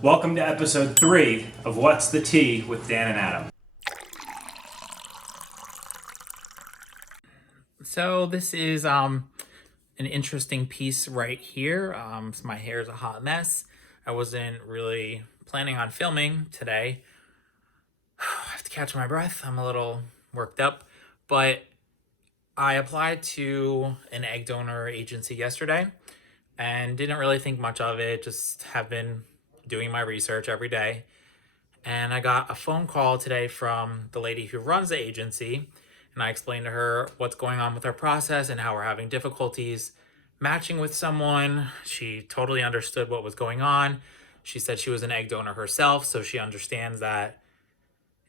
Welcome to episode 3 of What's the Tea with Dan and Adam. So this is an interesting piece right here. So my hair is a hot mess. I wasn't really planning on filming today. I have to catch my breath. I'm a little worked up, but I applied to an egg donor agency yesterday and didn't really think much of it. Just have been doing my research every day. And I got a phone call today from the lady who runs the agency. And I explained to her what's going on with our process and how we're having difficulties matching with someone. She totally understood what was going on. She said she was an egg donor herself, so she understands that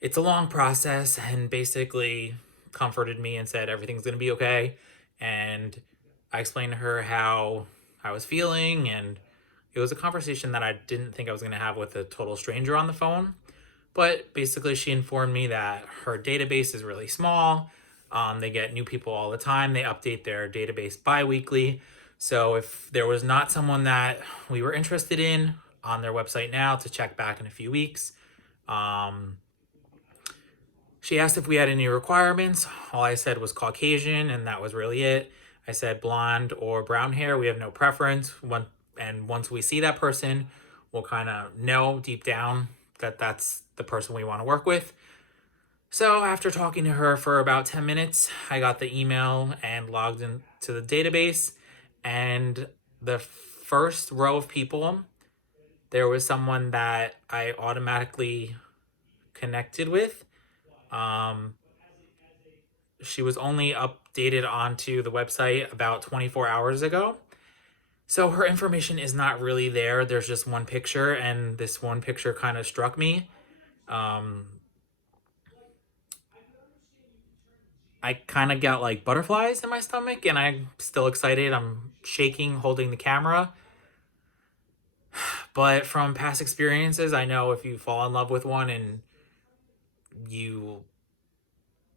it's a long process, and basically comforted me and said everything's going to be okay. And I explained to her how I was feeling, and it was a conversation that I didn't think I was going to have with a total stranger on the phone. But basically, she informed me that her database is really small. They get new people all the time. They update their database bi-weekly. So if there was not someone that we were interested in on their website now, to check back in a few weeks. She asked if we had any requirements. All I said was Caucasian, and that was really it. I said blonde or brown hair. We have no preference. And once we see that person, we'll kind of know deep down that that's the person we want to work with. So after talking to her for about 10 minutes, I got the email and logged into the database. And the first row of people, there was someone that I automatically connected with. She was only updated onto the website about 24 hours ago. So her information is not really there. There's just one picture, and this one picture kind of struck me. I kind of got like butterflies in my stomach, and I'm still excited. I'm shaking holding the camera. But from past experiences, I know if you fall in love with one and you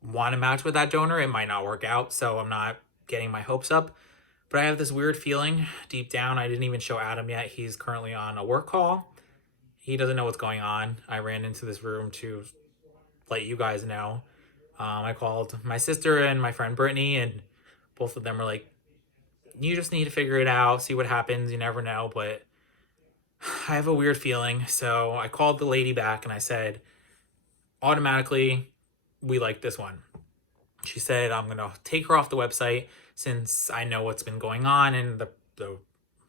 want to match with that donor, it might not work out. So I'm not getting my hopes up. But I have this weird feeling deep down. I didn't even show Adam yet. He's currently on a work call. He doesn't know what's going on. I ran into this room to let you guys know. I called my sister and my friend Brittany, and both of them were like, you just need to figure it out, see what happens. You never know. But I have a weird feeling. So I called the lady back and I said, automatically, we like this one. She said, I'm going to take her off the website since I know what's been going on and the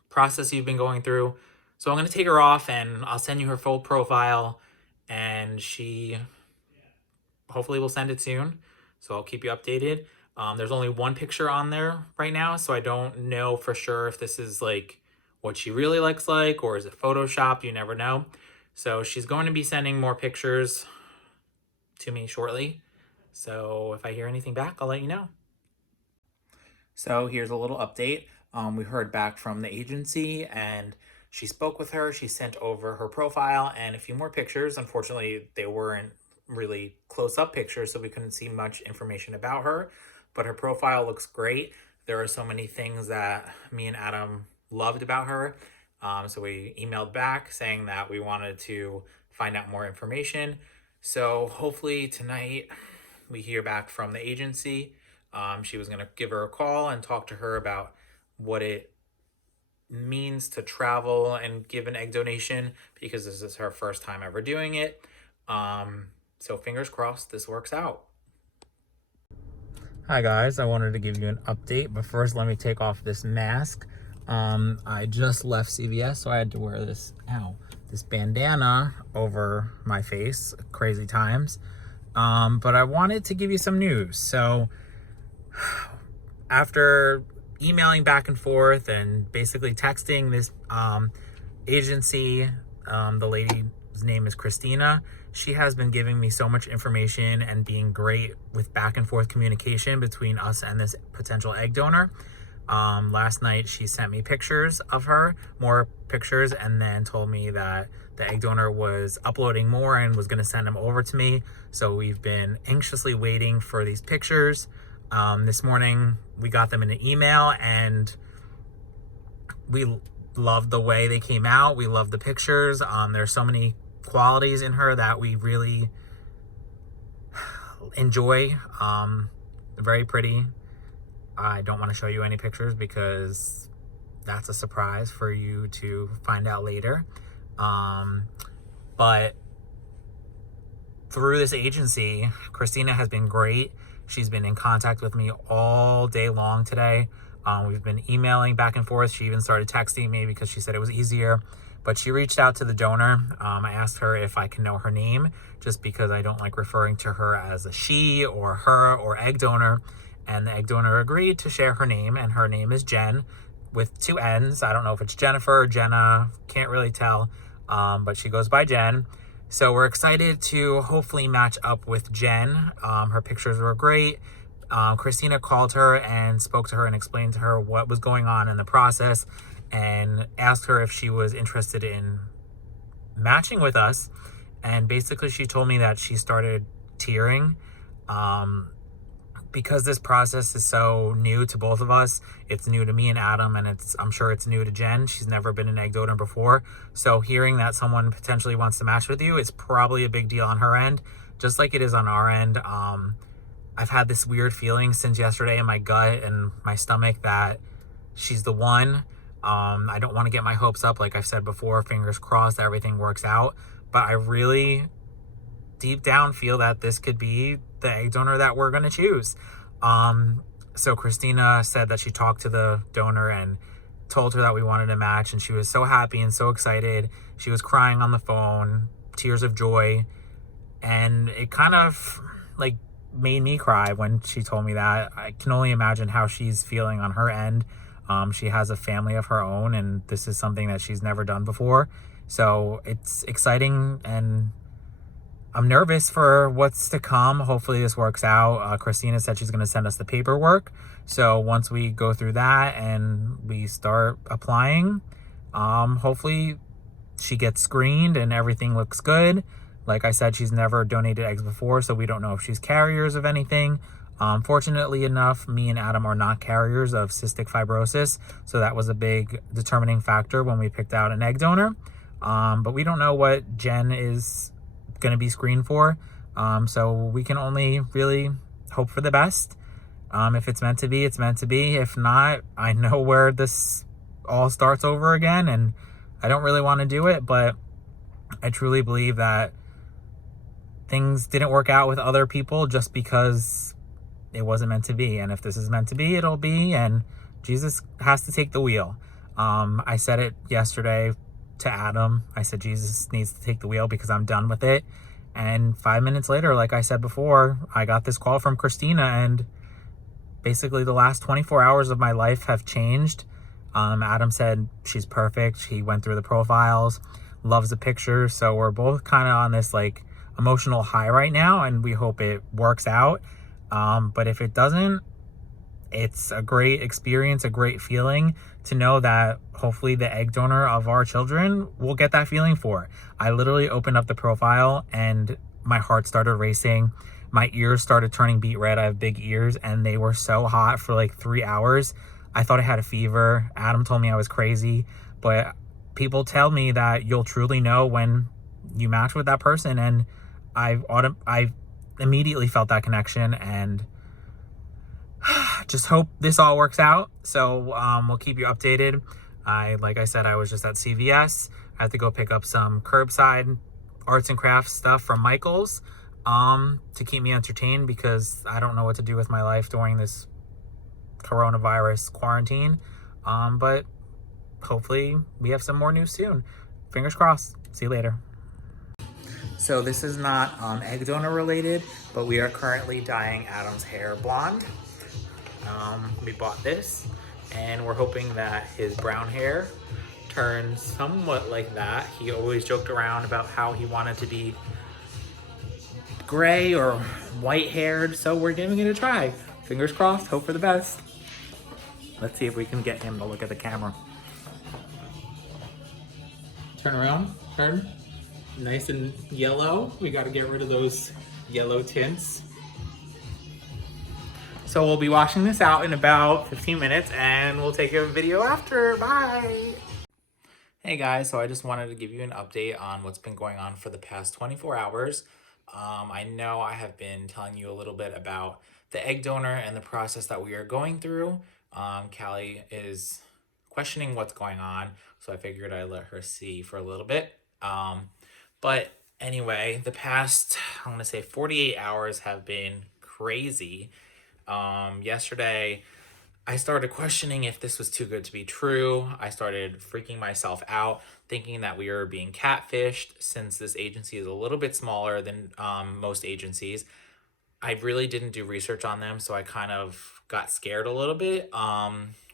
process you've been going through. So I'm going to take her off, and I'll send you her full profile, and she hopefully will send it soon. So I'll keep you updated. There's only one picture on there right now, so I don't know for sure if this is like what she really looks like or is it photoshopped. You never know. So she's going to be sending more pictures to me shortly. So if I hear anything back, I'll let you know. So here's a little update. We heard back from the agency, and she spoke with her. She sent over her profile and a few more pictures. Unfortunately, they weren't really close-up pictures, so we couldn't see much information about her. But her profile looks great. There are so many things that me and Adam loved about her. So we emailed back saying that we wanted to find out more information. So hopefully tonight we hear back from the agency. She was going to give her a call and talk to her about what it means to travel and give an egg donation, because this is her first time ever doing it. So fingers crossed this works out. Hi guys, I wanted to give you an update, but first let me take off this mask. I just left CVS, so I had to wear this bandana over my face. Crazy times. But I wanted to give you some news. So after emailing back and forth and basically texting this agency, the lady's name is Christina. She has been giving me so much information and being great with back and forth communication between us and this potential egg donor. Last night she sent me pictures of her, more pictures, and then told me that the egg donor was uploading more and was going to send them over to me. So we've been anxiously waiting for these pictures. This morning we got them in an email, and we loved the way they came out. We loved the pictures. There's so many qualities in her that we really enjoy. Very pretty. I don't want to show you any pictures because that's a surprise for you to find out later. But through this agency, Christina has been great. She's been in contact with me all day long today. We've been emailing back and forth. She even started texting me because she said it was easier. But she reached out to the donor. I asked her if I can know her name, just because I don't like referring to her as a she or her or egg donor. And the egg donor agreed to share her name, and her name is Jen with 2 N's. I don't know if it's Jennifer or Jenna, can't really tell, but she goes by Jen. So we're excited to hopefully match up with Jen. Her pictures were great. Christina called her and spoke to her and explained to her what was going on in the process and asked her if she was interested in matching with us. And basically she told me that she started tearing because this process is so new to both of us. It's new to me and Adam, and I'm sure it's new to Jen. She's never been an egg donor before. So hearing that someone potentially wants to match with you is probably a big deal on her end, just like it is on our end. I've had this weird feeling since yesterday in my gut and my stomach that she's the one. I don't want to get my hopes up. Like I've said before, fingers crossed everything works out. But I really deep down feel that this could be the egg donor that we're going to choose. So Christina said that she talked to the donor and told her that we wanted a match, and she was so happy and so excited. She was crying on the phone, tears of joy. And it kind of like made me cry when she told me that. I can only imagine how she's feeling on her end. She has a family of her own, and this is something that she's never done before. So it's exciting, and I'm nervous for what's to come. Hopefully this works out. Christina said she's going to send us the paperwork. So once we go through that and we start applying, hopefully she gets screened and everything looks good. Like I said, she's never donated eggs before, so we don't know if she's carriers of anything. Fortunately enough, me and Adam are not carriers of cystic fibrosis, so that was a big determining factor when we picked out an egg donor. But we don't know what Jen is going to be screened for, so we can only really hope for the best. If it's meant to be, it's meant to be. If not, I know where this all starts over again, and I don't really want to do it, but I truly believe that things didn't work out with other people just because it wasn't meant to be. And if this is meant to be, it'll be, and Jesus has to take the wheel. I said it yesterday to Adam. I said Jesus needs to take the wheel because I'm done with it. And 5 minutes later, like I said before, I got this call from Christina, and basically the last 24 hours of my life have changed. Adam said she's perfect. He went through the profiles, loves the pictures. So we're both kind of on this like emotional high right now, and we hope it works out. But if it doesn't, it's a great experience, a great feeling to know that hopefully the egg donor of our children will get that feeling for. I literally opened up the profile and my heart started racing. My ears started turning beet red. I have big ears, and they were so hot for like 3 hours. I thought I had a fever. Adam told me I was crazy, but people tell me that you'll truly know when you match with that person, and I immediately felt that connection, and just hope this all works out. So we'll keep you updated. Like I said, I was just at CVS. I had to go pick up some curbside arts and crafts stuff from Michael's to keep me entertained, because I don't know what to do with my life during this coronavirus quarantine. But hopefully we have some more news soon. Fingers crossed. See you later. So this is not egg donor related, but we are currently dyeing Adam's hair blonde. We bought this, and we're hoping that his brown hair turns somewhat like that. He always joked around about how he wanted to be gray or white haired, so we're giving it a try. Fingers crossed, hope for the best. Let's see if we can get him to look at the camera. Turn around, turn. Nice and yellow. We got to get rid of those yellow tints. So we'll be washing this out in about 15 minutes, and we'll take a video after. Bye. Hey guys, so I just wanted to give you an update on what's been going on for the past 24 hours. I know I have been telling you a little bit about the egg donor and the process that we are going through. Callie is questioning what's going on, so I figured I'd let her see for a little bit. But anyway, the past, I want to say 48 hours have been crazy. Yesterday, I started questioning if this was too good to be true. I started freaking myself out, thinking that we were being catfished since this agency is a little bit smaller than most agencies. I really didn't do research on them, so I kind of got scared a little bit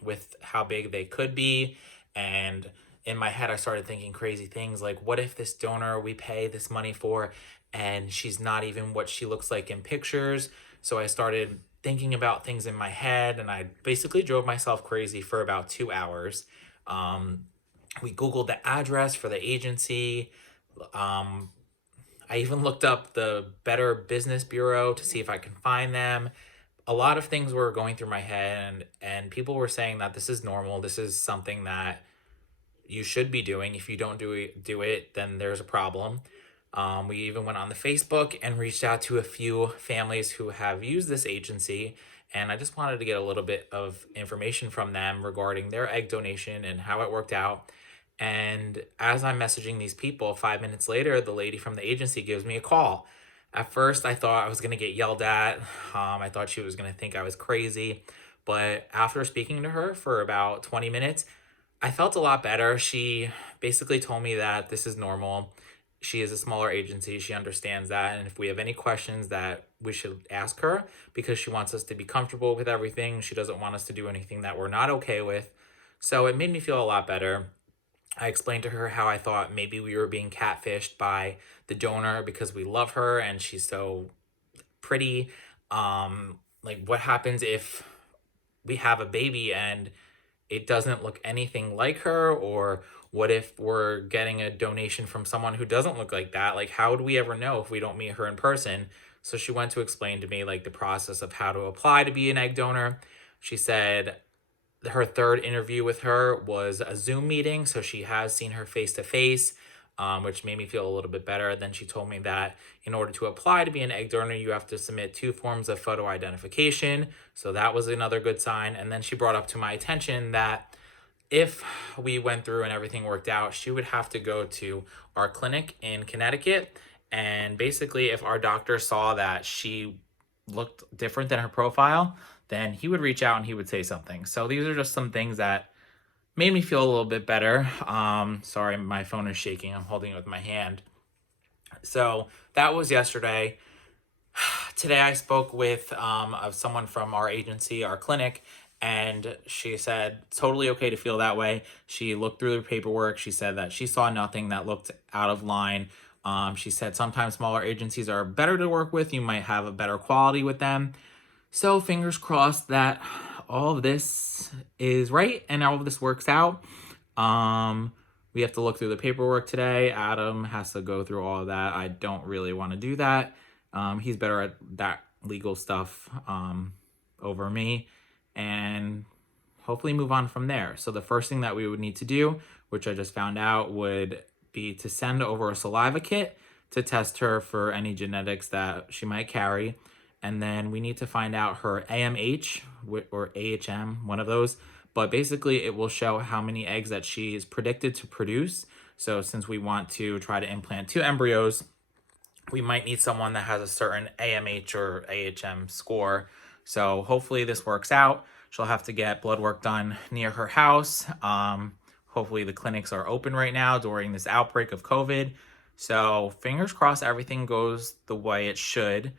with how big they could be. And in my head, I started thinking crazy things like, what if this donor we pay this money for and she's not even what she looks like in pictures? So I started thinking about things in my head, and I basically drove myself crazy for about 2 hours. Um, we Googled the address for the agency. Um, I even looked up the Better Business Bureau to see if I can find them. A lot of things were going through my head, and people were saying that this is normal. This is something that you should be doing. If you don't do it, then there's a problem. We even went on the Facebook and reached out to a few families who have used this agency, and I just wanted to get a little bit of information from them regarding their egg donation and how it worked out. And as I'm messaging these people, 5 minutes later, the lady from the agency gives me a call. At first, I thought I was going to get yelled at. I thought she was going to think I was crazy. But after speaking to her for about 20 minutes, I felt a lot better. She basically told me that this is normal. She is a smaller agency. She understands that. And if we have any questions, that we should ask her, because she wants us to be comfortable with everything. She doesn't want us to do anything that we're not okay with. So it made me feel a lot better. I explained to her how I thought maybe we were being catfished by the donor because we love her and she's so pretty. Like, what happens if we have a baby and it doesn't look anything like her? Or what if we're getting a donation from someone who doesn't look like that? Like, how would we ever know if we don't meet her in person? So she went to explain to me like the process of how to apply to be an egg donor. She said her third interview with her was a Zoom meeting, so she has seen her face to face, which made me feel a little bit better. Then she told me that in order to apply to be an egg donor, you have to submit 2 forms of photo identification. So that was another good sign. And then she brought up to my attention that if we went through and everything worked out, she would have to go to our clinic in Connecticut. And basically, if our doctor saw that she looked different than her profile, then he would reach out and he would say something. So these are just some things that made me feel a little bit better. Sorry, my phone is shaking. I'm holding it with my hand. So that was yesterday. Today I spoke with of someone from our agency, our clinic, and she said totally okay to feel that way. She looked through the paperwork. She said that she saw nothing that looked out of line. She said sometimes smaller agencies are better to work with. You might have a better quality with them. So fingers crossed that all of this is right and all of this works out. We have to look through the paperwork today. Adam has to go through all of that. I don't really want to do that. He's better at that legal stuff over me, and hopefully move on from there. So the first thing that we would need to do, which I just found out, would be to send over a saliva kit to test her for any genetics that she might carry. And then we need to find out her AMH or AHM, one of those. But basically, it will show how many eggs that she is predicted to produce. So since we want to try to implant 2 embryos, we might need someone that has a certain AMH or AHM score. So hopefully this works out. She'll have to get blood work done near her house. Hopefully the clinics are open right now during this outbreak of COVID. So fingers crossed everything goes the way it should.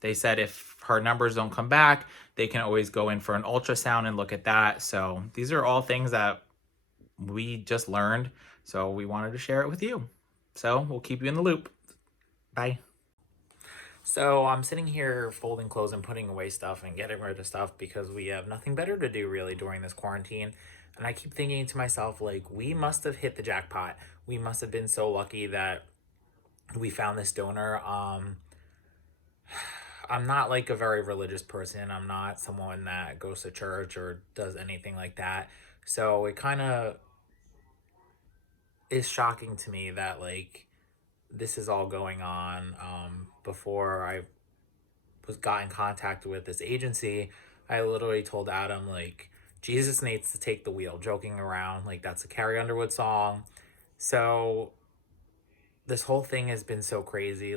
They said if her numbers don't come back, they can always go in for an ultrasound and look at that. So these are all things that we just learned. So we wanted to share it with you. So we'll keep you in the loop. Bye. So I'm sitting here folding clothes and putting away stuff and getting rid of stuff because we have nothing better to do really during this quarantine. And I keep thinking to myself, like, we must have hit the jackpot. We must have been so lucky that we found this donor. I'm not like a very religious person. I'm not someone that goes to church or does anything like that. So it kind of is shocking to me that this is all going on. Before I was got in contact with this agency, I literally told Adam Jesus needs to take the wheel, joking around that's a Carrie Underwood song. So this whole thing has been so crazy.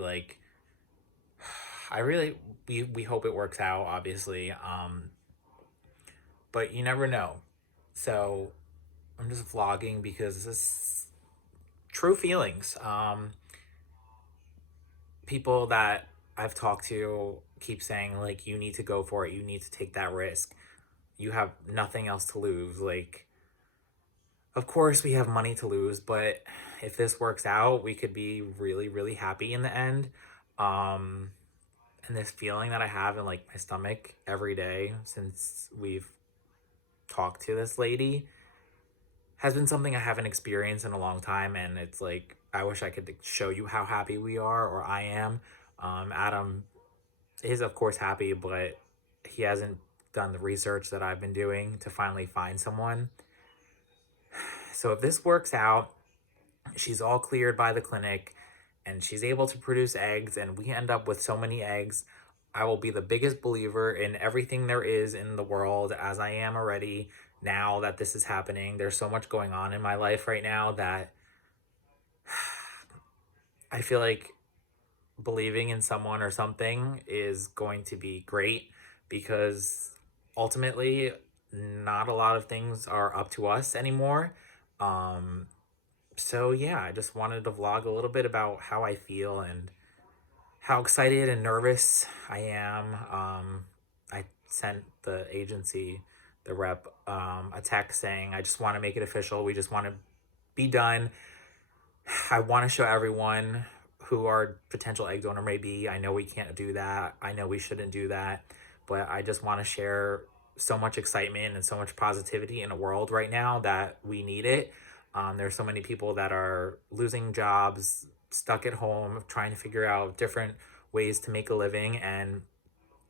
I really we hope it works out, obviously. But you never know. So I'm just vlogging because this is true feelings. People that I've talked to keep saying you need to go for it. You need to take that risk. You have nothing else to lose. Of course we have money to lose, but if this works out, we could be really, really happy in the end. Um, and this feeling that I have in my stomach every day since we've talked to this lady has been something I haven't experienced in a long time. And it's I wish I could show you how happy we are, or I am. Adam is, of course, happy, but he hasn't done the research that I've been doing to finally find someone. So if this works out, she's all cleared by the clinic and she's able to produce eggs, and we end up with so many eggs, I will be the biggest believer in everything there is in the world, as I am already. Now that this is happening, there's so much going on in my life right now that I feel like believing in someone or something is going to be great, because ultimately not a lot of things are up to us anymore. So yeah, I just wanted to vlog a little bit about how I feel and how excited and nervous I am. I sent the agency, the rep, a text saying, I just want to make it official. We just want to be done. I want to show everyone who our potential egg donor may be. I know we can't do that. I know we shouldn't do that. But I just want to share so much excitement and so much positivity in a world right now that we need it. There's so many people that are losing jobs, stuck at home, trying to figure out different ways to make a living. And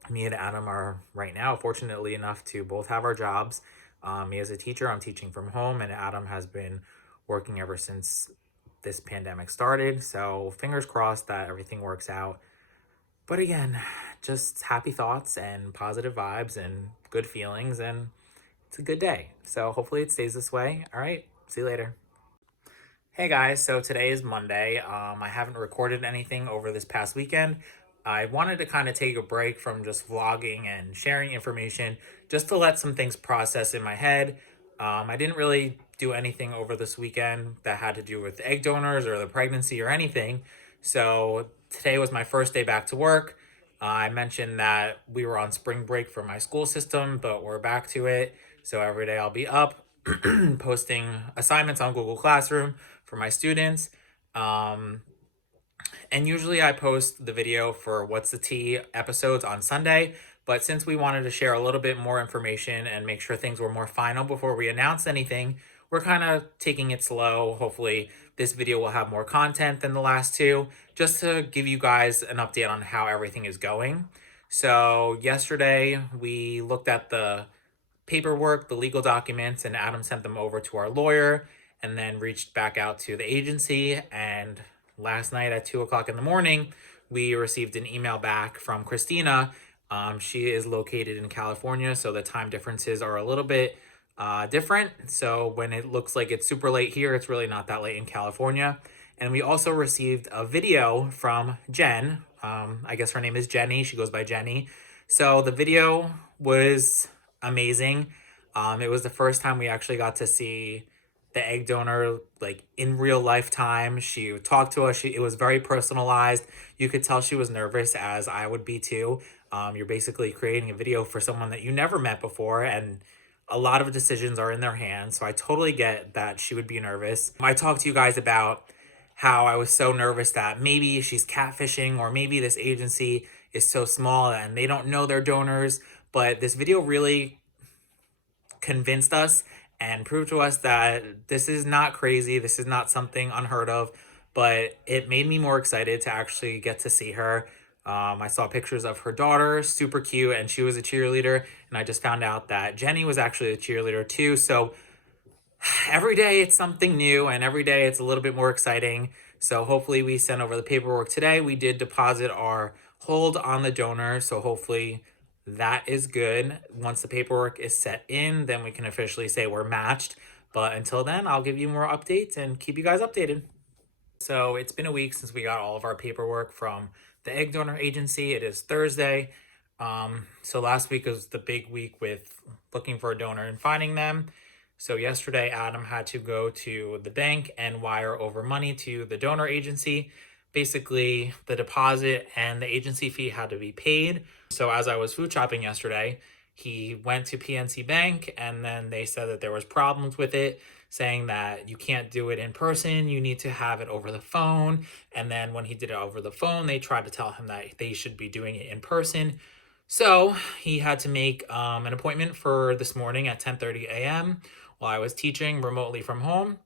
me and Adam are right now fortunately enough to both have our jobs. Me as a teacher, I'm teaching from home, and Adam has been working ever since this pandemic started. So fingers crossed that everything works out. But again, just happy thoughts and positive vibes and good feelings, and it's a good day. So hopefully it stays this way. All right, see you later. Hey guys, so today is Monday. I haven't recorded anything over this past weekend. I wanted to kind of take a break from just vlogging and sharing information just to let some things process in my head. I didn't really do anything over this weekend that had to do with egg donors or the pregnancy or anything. So today was my first day back to work. I mentioned that we were on spring break for my school system, but we're back to it. So every day I'll be up posting assignments on Google Classroom for my students. Um, and usually I post the video for What's the Tea episodes on Sunday. But since we wanted to share a little bit more information and make sure things were more final before we announce anything, we're kind of taking it slow. Hopefully, this video will have more content than the last two, just to give you guys an update on how everything is going. So, yesterday we looked at the paperwork, the legal documents, and Adam sent them over to our lawyer and then reached back out to the agency. And last night at 2 o'clock in the morning, we received an email back from Christina. She is located in California, so the time differences are a little bit different. So when it looks like it's super late here, it's really not that late in California. And we also received a video from Jen. I guess her name is Jenny. She goes by Jenny. So the video was amazing. It was the first time we actually got to see the egg donor in real lifetime. She talked to us. It was very personalized. You could tell she was nervous, as I would be too. You're basically creating a video for someone that you never met before, and a lot of decisions are in their hands. So I totally get that she would be nervous. I talked to you guys about how I was so nervous that maybe she's catfishing, or maybe this agency is so small and they don't know their donors. But this video really convinced us and proved to us that this is not crazy. This is not something unheard of, but it made me more excited to actually get to see her. I saw pictures of her daughter, super cute, and she was a cheerleader. And I just found out that Jenny was actually a cheerleader too. So every day it's something new and every day it's a little bit more exciting. So hopefully we send over the paperwork today. We did deposit our hold on the donor, so hopefully that is good. Once the paperwork is set in, then we can officially say we're matched. But until then, I'll give you more updates and keep you guys updated. So it's been a week since we got all of our paperwork from the egg donor agency. It is Thursday. So last week was the big week with looking for a donor and finding them. So yesterday, Adam had to go to the bank and wire over money to the donor agency. Basically, the deposit and the agency fee had to be paid. So as I was food shopping yesterday, he went to PNC Bank and then they said that there was problems with it, saying that you can't do it in person, you need to have it over the phone. And then when he did it over the phone, they tried to tell him that they should be doing it in person. So he had to make an appointment for this morning at 10:30 a.m. while I was teaching remotely from home.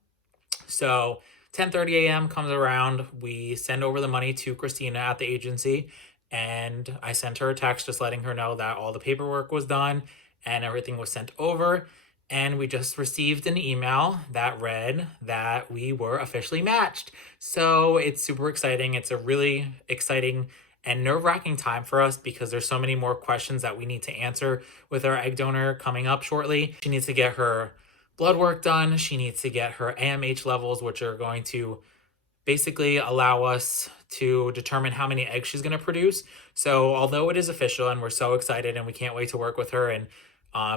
So 10:30 a.m. comes around, we send over the money to Christina at the agency, and I sent her a text just letting her know that all the paperwork was done and everything was sent over. And we just received an email that read that we were officially matched. So it's super exciting. It's a really exciting and nerve-wracking time for us because there's so many more questions that we need to answer with our egg donor coming up shortly. She needs to get her blood work done. She needs to get her AMH levels, which are going to basically allow us to determine how many eggs she's going to produce. So although it is official and we're so excited and we can't wait to work with her and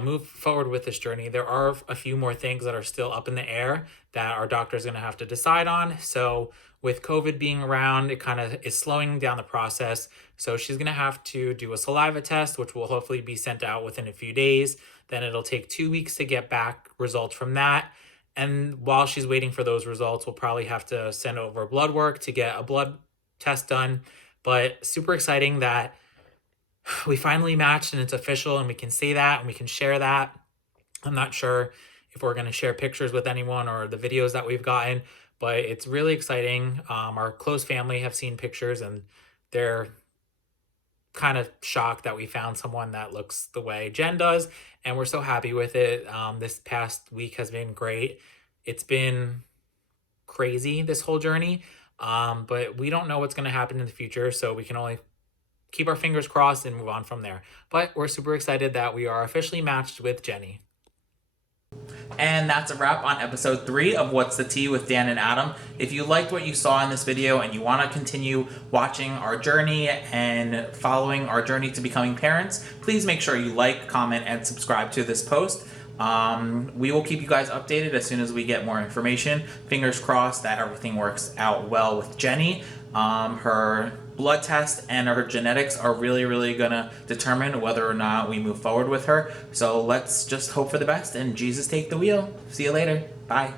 move forward with this journey, there are a few more things that are still up in the air that our doctor is going to have to decide on. So with COVID being around, it kind of is slowing down the process. So she's going to have to do a saliva test, which will hopefully be sent out within a few days. Then it'll take 2 weeks to get back results from that. And while she's waiting for those results, we'll probably have to send over blood work to get a blood test done. But super exciting that we finally matched and it's official and we can say that and we can share that. I'm not sure if we're going to share pictures with anyone or the videos that we've gotten, but it's really exciting. Our close family have seen pictures and they're kind of shocked that we found someone that looks the way Jen does, and we're so happy with it. This past week has been great. It's been crazy, this whole journey, but we don't know what's going to happen in the future, so we can only keep our fingers crossed and move on from there. But we're super excited that we are officially matched with Jenny. And that's a wrap on episode 3 of What's the Tea with Dan and Adam. If you liked what you saw in this video and you want to continue watching our journey and following our journey to becoming parents, please make sure you like, comment, and subscribe to this post. We will keep you guys updated as soon as we get more information. Fingers crossed that everything works out well with Jenny. Her blood test and her genetics are really gonna determine whether or not we move forward with her. So let's just hope for the best and Jesus take the wheel. See you later. Bye.